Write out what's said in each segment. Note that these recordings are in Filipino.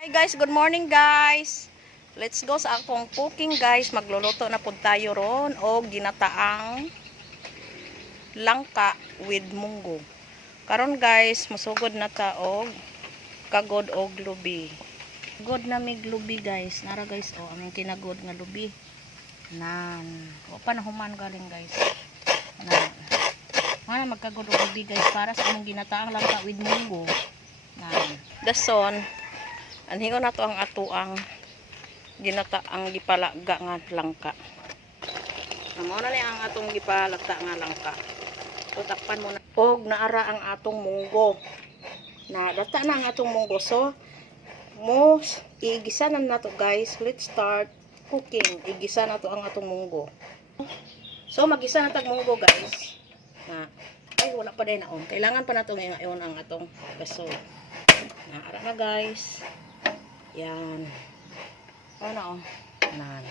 Hi guys, good morning guys. Let's go sa akong cooking guys. Magluluto na pud tayo ron og ginataang langka with munggo. Karon guys, musugod na ta og kagod og lubi. God na mig lubi guys. Nara guys, oh, among kinagod nga lubi. Nan. O pa na human galing guys. Nan. Mana magkagod og lubi guys para sa among ginataang langka with munggo. Nan. Dason anhingon nato ang atuang ginataang gipalaga nga langka. Amo na ni ang atong gipalata nga langka. So takpan mo na og naara ang atong munggo. Na data na ang atong munggo. So mo igisa na nato guys. Let's start cooking. Igisa nato ang atong munggo. So magisa na tag munggo guys. Na ay wala pa din naon. Kailangan pa nato ngayon ang atong gasol. Naara na guys. Yan. Ano? Nan.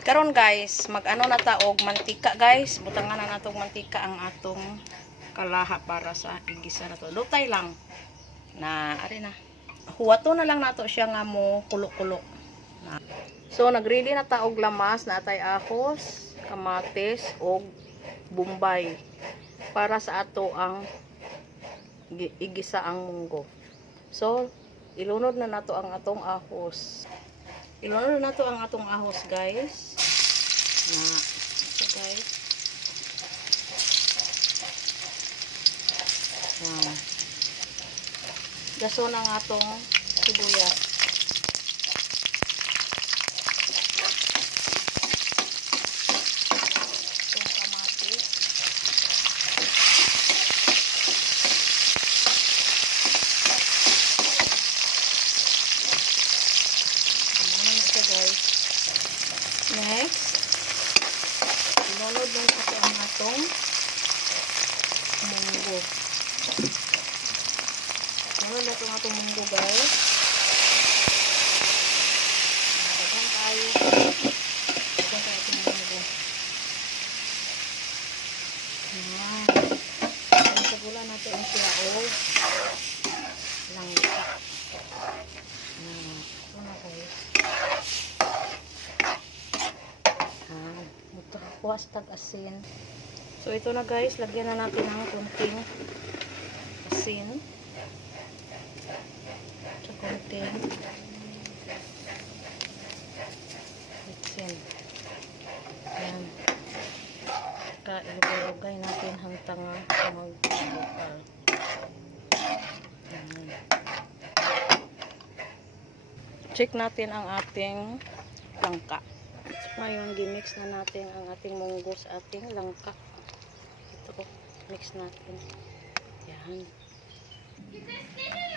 Karon guys, mag-ano na ta og mantika guys. Butangan na natong mantika ang atong kalaha para sa igisa na to. Lutay lang. Na, ari na. Huwato na lang nato siya nga mo kulo-kulo. Na. So nagready na ta og lamas na atay ahos, kamatis og bombay para sa ato ang igisa ang munggo. So ilunod na nato ang atong ahos. Ilunod na nato ang atong ahos, guys. Na, ito guys. Yan. Gaso ng atong sibuyas. Itong kamatis. Next, ilunod lang ito ang atong munggo. Ilunod na ito ang atong munggo guys. Nagdagan tayo. Nagdagan tayo atong munggo. Ayan. Sagulan natin ang siya o langka. Ito na guys. Kuwas tag asin. So ito na guys, lagyan na natin ng konting asin. Sa konting asin. Ayan. Ilugay natin hangtang mag-bukal. Check natin ang ating langka. Ngayon, gimix na natin ang ating munggo sa ating langka. Ito, mix natin. Yan.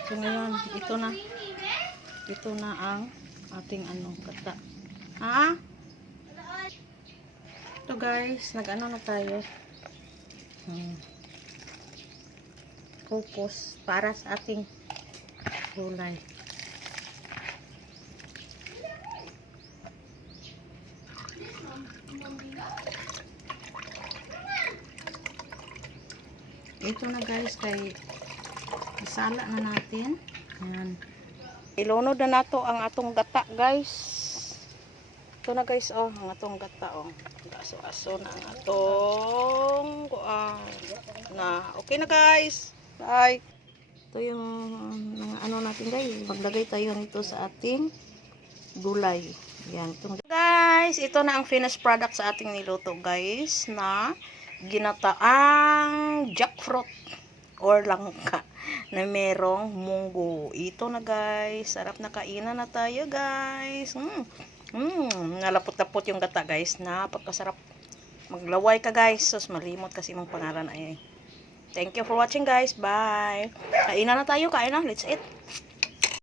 So ngayon, ito na ang ating gata. Ha? Ito guys, nag-ano na tayo. Focus para sa ating gulay. Ito na guys, kay isala na natin. Ayan. Ilunod na nato ang atong gata guys. Ito na guys, oh, ang atong gata, oh. Aso-aso na ang atong na. Okay na guys. Bye. Ito yung ano natin guys. Maglagay tayo nito sa ating gulay. Yan. Guys, ito na ang finished product sa ating niluto guys na ginataang jackfruit or langka na merong munggo. Ito na guys. Sarap na kainan na tayo guys. Nalapot-lapot yung gata guys. Napakasarap. Maglaway ka guys. Sus, malimot kasi mong pangalan ay. Thank you for watching guys. Bye. Kainan na tayo. Kainan. Let's eat.